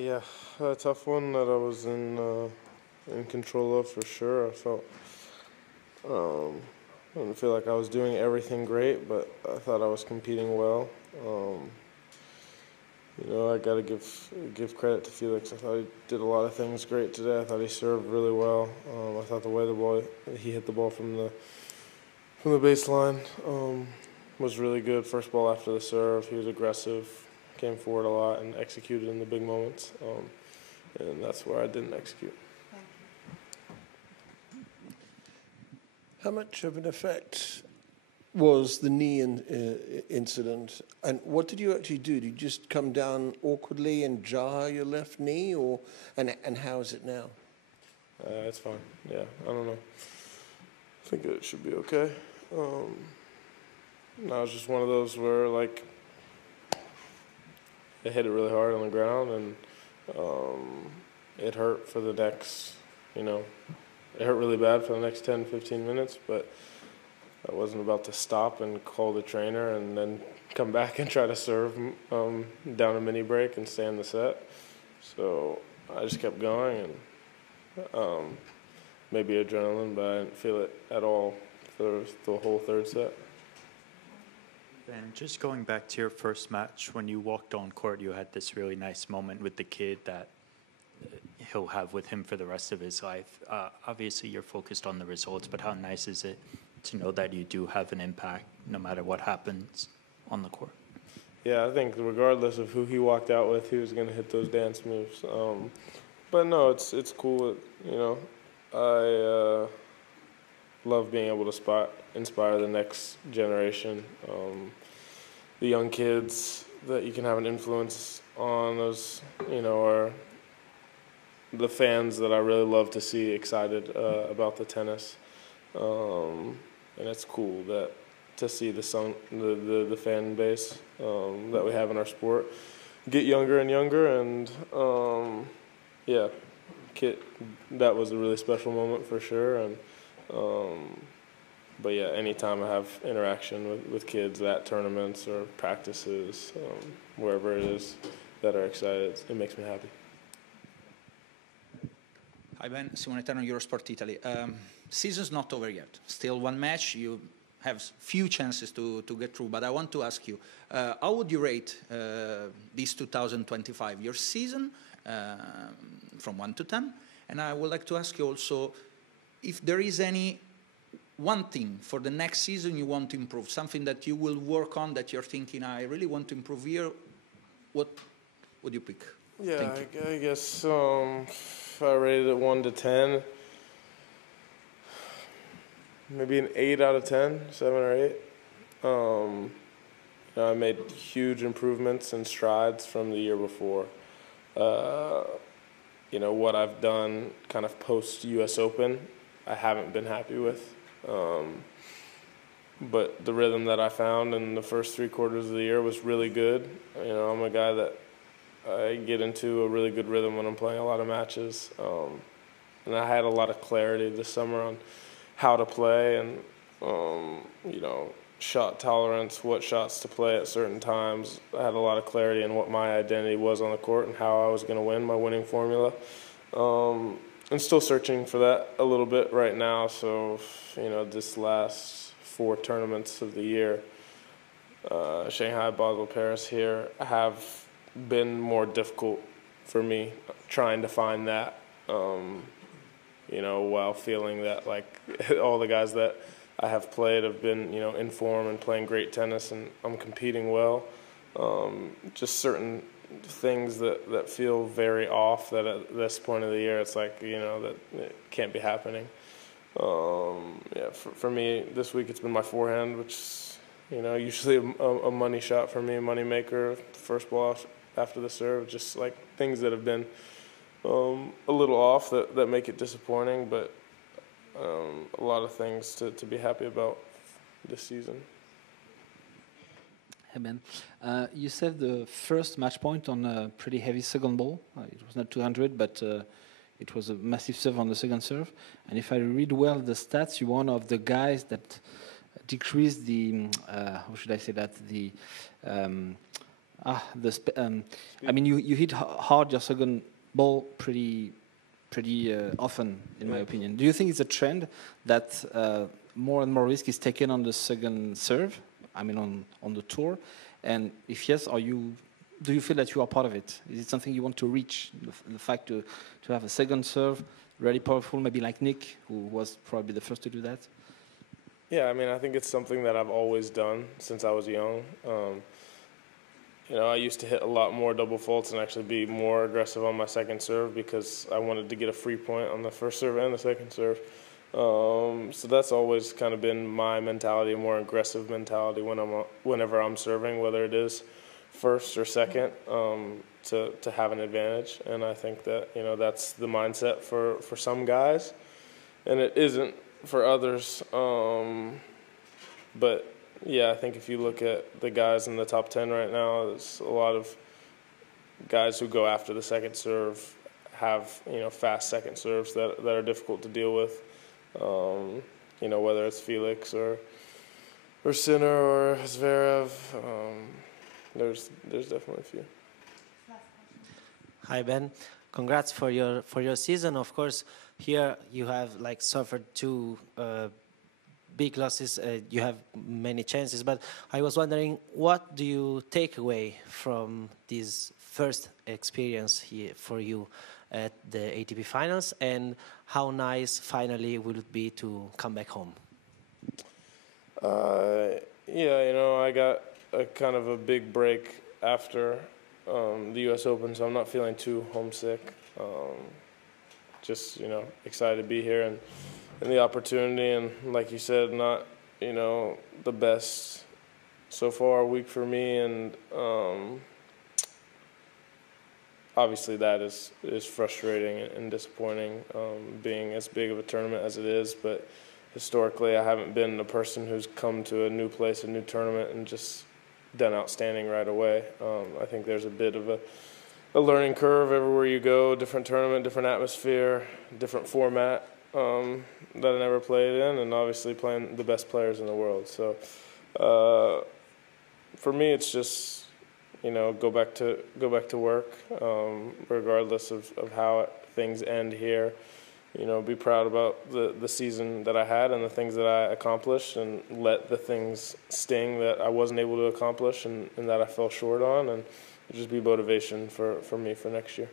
Yeah, a tough one that I was in control of for sure. Um, I didn't feel like I was doing everything great, but I thought I was competing well. I got to give credit to Félix. I thought he did a lot of things great today. I thought he served really well. I thought the way he hit the ball from the baseline was really good. First ball after the serve, he was aggressive, came forward a lot, and executed in the big moments. And that's where I didn't execute. How much of an effect was the knee incident, and what did you actually do? Did you just come down awkwardly and jar your left knee, and how is it now? It's fine. Yeah, I don't know. I think it should be okay. No, it's just one of those where like I hit it really hard on the ground, and it hurt for the next, it hurt really bad for the next 10, 15 minutes, but I wasn't about to stop and call the trainer and then come back and try to serve down a mini break and stay in the set. So I just kept going, and maybe adrenaline, but I didn't feel it at all for the whole third set. And just going back to your first match, when you walked on court, you had this really nice moment with the kid that he'll have with him for the rest of his life. Obviously, you're focused on the results, but how nice is it to know that you do have an impact no matter what happens on the court? Yeah, I think regardless of who he walked out with, he was going to hit those dance moves. But no, it's cool. I love being able to inspire the next generation, the young kids that you can have an influence on. Those, are the fans that I really love to see excited about the tennis. And it's cool to see the fan base that we have in our sport get younger and younger, and that was a really special moment for sure. And but yeah, anytime I have interaction with kids at tournaments or practices, wherever it is that are excited, it makes me happy. Hi Ben, Simone Terno, Eurosport Italy. Season's not over yet. Still one match. You have few chances to get through. But I want to ask you, how would you rate this 2025, your season, from 1 to 10? And I would like to ask you also if there is one thing for the next season you want to improve, something that you will work on that you're thinking, I really want to improve here. What would you pick? Yeah, I guess if I rated it 1 to 10, maybe an 8 out of 10, 7 or 8. I made huge improvements and strides from the year before. What I've done kind of post-US Open, I haven't been happy with. But the rhythm that I found in the first 3 quarters of the year was really good. I'm a guy that I get into a really good rhythm when I'm playing a lot of matches. And I had a lot of clarity this summer on how to play and, shot tolerance, what shots to play at certain times. I had a lot of clarity in what my identity was on the court and how I was going to win, my winning formula. I'm still searching for that a little bit right now. So, this last 4 tournaments of the year, Shanghai, Basel, Paris here, have been more difficult for me trying to find that, while feeling that like all the guys that I have played have been, in form and playing great tennis, and I'm competing well. Just certain things that feel very off that at this point of the year, it's like, that it can't be happening. For me, this week it's been my forehand, which is, usually a money shot for me, a money maker, first ball after the serve, just like things that have been a little off that make it disappointing, but a lot of things to be happy about this season. Hey Ben, you saved the first match point on a pretty heavy second ball. It was not 200, but it was a massive serve on the second serve. And if I read well the stats, you're one of the guys that decreased the, how should I say that, the I mean, you hit hard your second ball pretty often, in my opinion. Do you think it's a trend that more and more risk is taken on the second serve? I mean, on the tour, and if yes, do you feel that you are part of it? Is it something you want to reach? The fact to have a second serve, really powerful, maybe like Nick, who was probably the first to do that. Yeah, I mean, I think it's something that I've always done since I was young. You know, I used to hit a lot more double faults and actually be more aggressive on my second serve because I wanted to get a free point on the first serve and the second serve. So that's always kind of been my mentality, a more aggressive mentality whenever I'm serving, whether it is first or second, to have an advantage. And I think that, you know, that's the mindset for some guys, and it isn't for others. But yeah, I think if you look at the guys in the top 10 right now, there's a lot of guys who go after the second serve have, you know, fast second serves that are difficult to deal with. You know, whether it's Félix or Sinner or Zverev, there's definitely a few. Hi Ben, congrats for your season. Of course, here you have like suffered two big losses. You have many chances, but I was wondering, what do you take away from this first experience here for you at the ATP Finals, and how nice finally will it be to come back home? Yeah, you know, I got a kind of a big break after the U.S. Open, so I'm not feeling too homesick. Just, you know, excited to be here and the opportunity, and like you said, not, you know, the best so far week for me, and obviously that is frustrating and disappointing, being as big of a tournament as it is. But historically, I haven't been a person who's come to a new place, a new tournament, and just done outstanding right away. I think there's a bit of a learning curve everywhere you go, different tournament, different atmosphere, different format that I never played in, and obviously playing the best players in the world. So for me, it's just, you know, go back to work, regardless of how things end here. You know, be proud about the season that I had and the things that I accomplished, and let the things sting that I wasn't able to accomplish and that I fell short on, and just be motivation for me for next year.